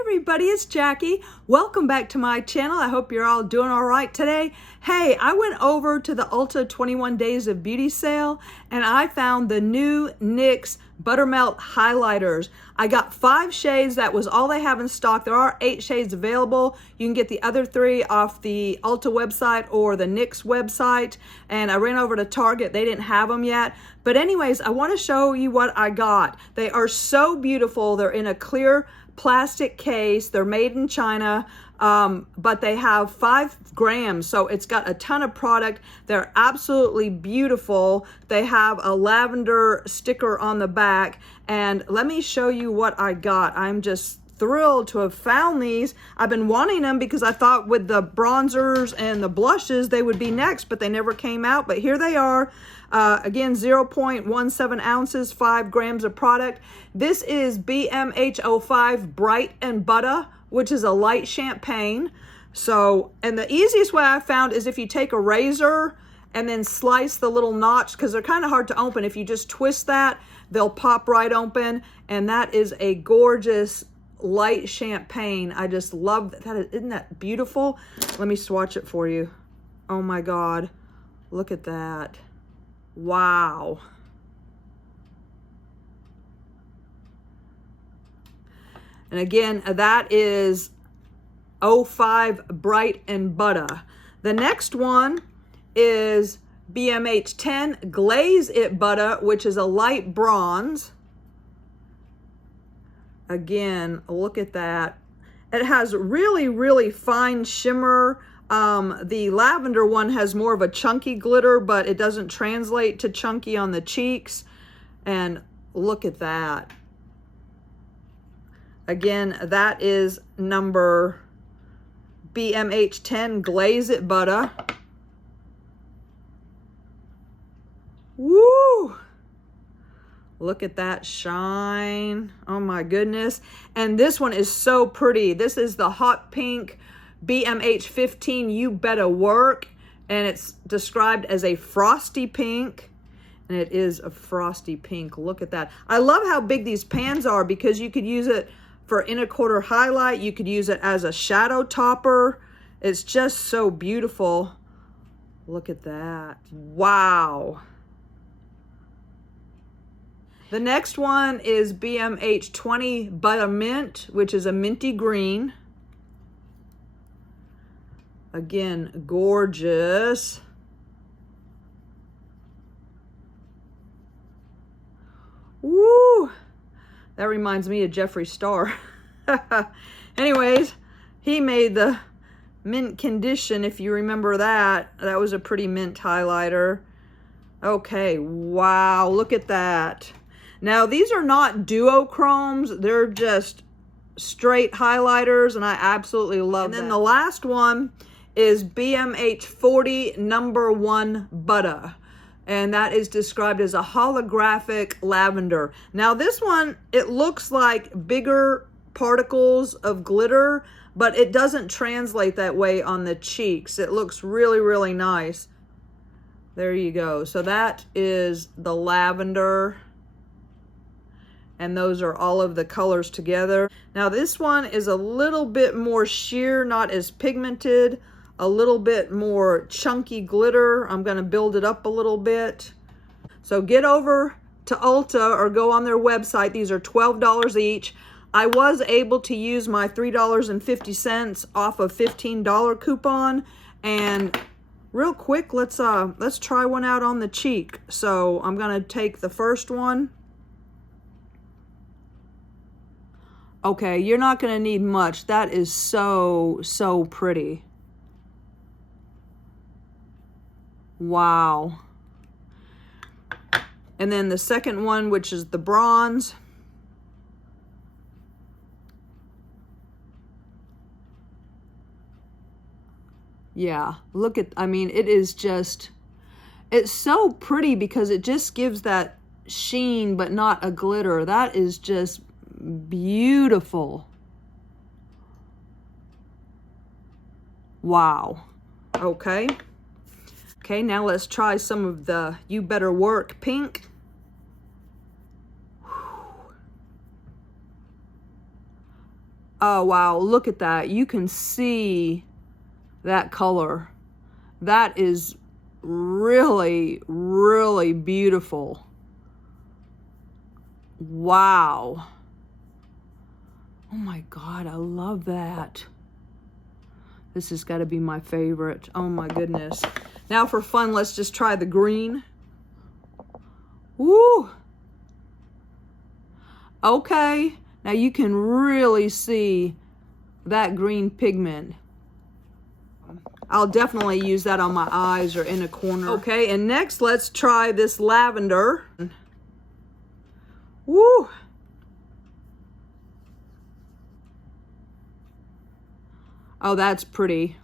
Everybody, it's Jackie. Welcome back to my channel. I hope you're all doing all right today. Hey, I went over to the Ulta 21 Days of Beauty sale and I found the new NYX Buttermelt Highlghters. I got 5 shades. That was all they have in stock. There are 8 shades available. You can get the other 3 off the Ulta website or the NYX website. And I ran over to Target. They didn't have them yet. But anyways, I want to show you what I got. They are so beautiful. They're in a clear plastic case. They're made in China, but they have 5 grams, so it's got a ton of product. They're absolutely beautiful. They have a lavender sticker on the back, and let me show you what I got. I'm just thrilled to have found these. I've been wanting them because I thought with the bronzers and the blushes they would be next, but they never came out. But here they are. Again, 0.17 ounces, 5 grams of product. This is BMH05 Bright and Butta, which is a light champagne. So, and the easiest way I found is if you take a razor and then slice the little notch, because they're kind of hard to open. If you just twist that, they'll pop right open. And that is a gorgeous light champagne. I just love that. Isn't that beautiful? Let me swatch it for you. Oh my God. Look at that. Wow. And again, that is 05 Bright and Butta. The next one is BMH10 Glaze It Butta, which is a light bronze. Again, look at that. It has really, really fine shimmer. The lavender one has more of a chunky glitter, but it doesn't translate to chunky on the cheeks. And look at that. Again, that is number BMH10 Glaze It Butta. Woo! Look at that shine. Oh my goodness. And this one is so pretty. This is the hot pink BMH15 You Better Work. And it's described as a frosty pink. And it is a frosty pink. Look at that. I love how big these pans are because you could use it for inner quarter highlight. You could use it as a shadow topper. It's just so beautiful. Look at that. Wow. The next one is BMH20 Buttermint, which is a minty green. Again, gorgeous. Woo! That reminds me of Jeffree Star. Anyways, he made the mint condition, if you remember that. That was a pretty mint highlighter. Okay, wow, look at that. Now, these are not duochromes. They're just straight highlighters, and I absolutely love them. And then the last one is BMH40 number 1 Butta. And that is described as a holographic lavender. Now, this one, it looks like bigger particles of glitter, but it doesn't translate that way on the cheeks. It looks really, really nice. There you go. So that is the lavender. And those are all of the colors together. Now this one is a little bit more sheer, not as pigmented, a little bit more chunky glitter. I'm gonna build it up a little bit. So get over to Ulta or go on their website. These are $12 each. I was able to use my $3.50 off a $15 coupon. And real quick, let's try one out on the cheek. So I'm gonna take the first one. Okay, you're not going to need much. That is so, so pretty. Wow. And then the second one, which is the bronze. Yeah, look at, I mean, it is just, it's so pretty because it just gives that sheen, but not a glitter. That is just beautiful. Wow. Okay. Okay, now let's try some of the You Better Work pink. Oh, wow. Look at that. You can see that color. That is really, really beautiful. Wow. Oh my God, I love that. This has got to be my favorite. Oh my goodness. Now for fun, let's just try the green. Woo! Okay, now you can really see that green pigment. I'll definitely use that on my eyes or in a corner. Okay, and next let's try this lavender. Woo! Oh, that's pretty.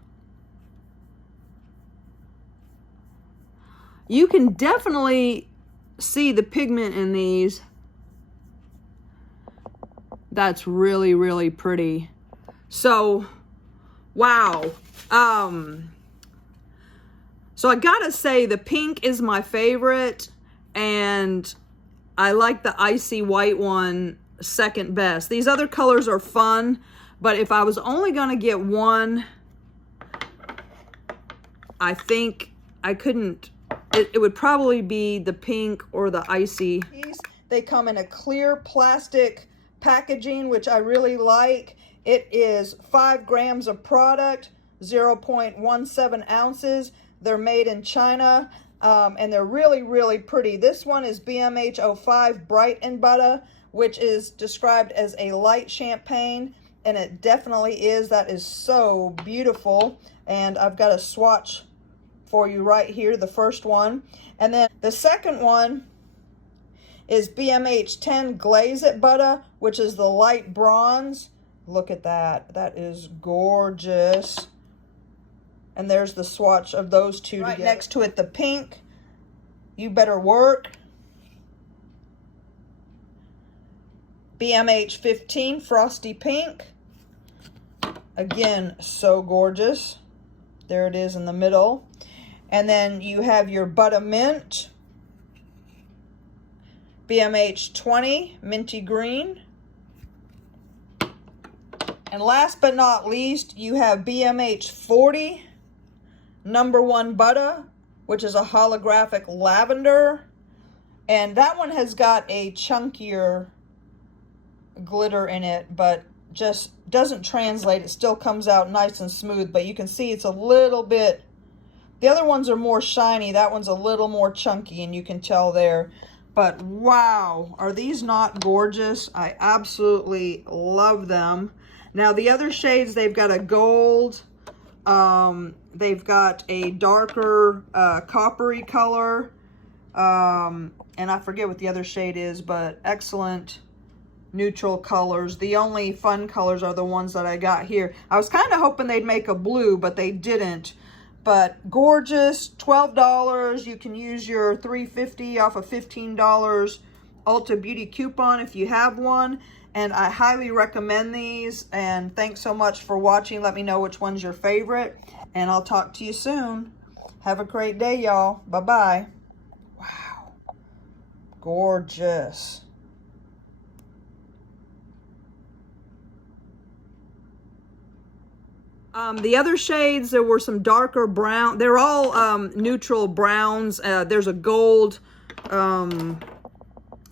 You can definitely see the pigment in these. That's really, really pretty. So, wow. So I gotta say the pink is my favorite, and I like the icy white one second best. These other colors are fun, but if I was only gonna get one, I think I couldn't. It would probably be the pink or the icy. They come in a clear plastic packaging, which I really like. It is 5 grams of product, 0.17 ounces. They're made in China, and they're really, really pretty. This one is BMH 05 Bright and Butta, which is described as a light champagne, and it definitely is. That is so beautiful. And I've got a swatch for you right here, the first one. And then the second one is BMH 10 Glaze at Butta, which is the light bronze. Look at that. That is gorgeous. And there's the swatch of those two together. Right next to it, the pink. You Better Work. BMH 15 Frosty Pink. Again, so gorgeous. There it is in the middle. And then you have your Butta Mint. BMH 20 Minty Green. And last but not least, you have BMH 40 #1 Butta, which is a holographic lavender. And that one has got a chunkier glitter in it, but just doesn't translate. It still comes out nice and smooth, but you can see it's a little bit, the other ones are more shiny. That one's a little more chunky, and you can tell there. But wow, are these not gorgeous? I absolutely love them. Now the other shades, they've got a gold, they've got a darker coppery color, and I forget what the other shade is, but excellent neutral colors. The only fun colors are the ones that I got here. I was kind of hoping they'd make a blue, but they didn't. But gorgeous, $12. You can use your $3.50 off a $15 Ulta Beauty coupon if you have one. And I highly recommend these. And thanks so much for watching. Let me know which one's your favorite. And I'll talk to you soon. Have a great day, y'all. Bye-bye. Wow. Gorgeous. The other shades, there were some darker brown. They're all neutral browns. There's a gold, and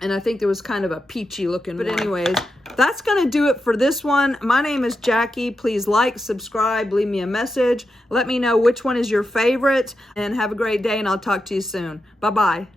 I think there was kind of a peachy looking one. But anyways, that's going to do it for this one. My name is Jackie. Please like, subscribe, leave me a message. Let me know which one is your favorite, and have a great day, and I'll talk to you soon. Bye-bye.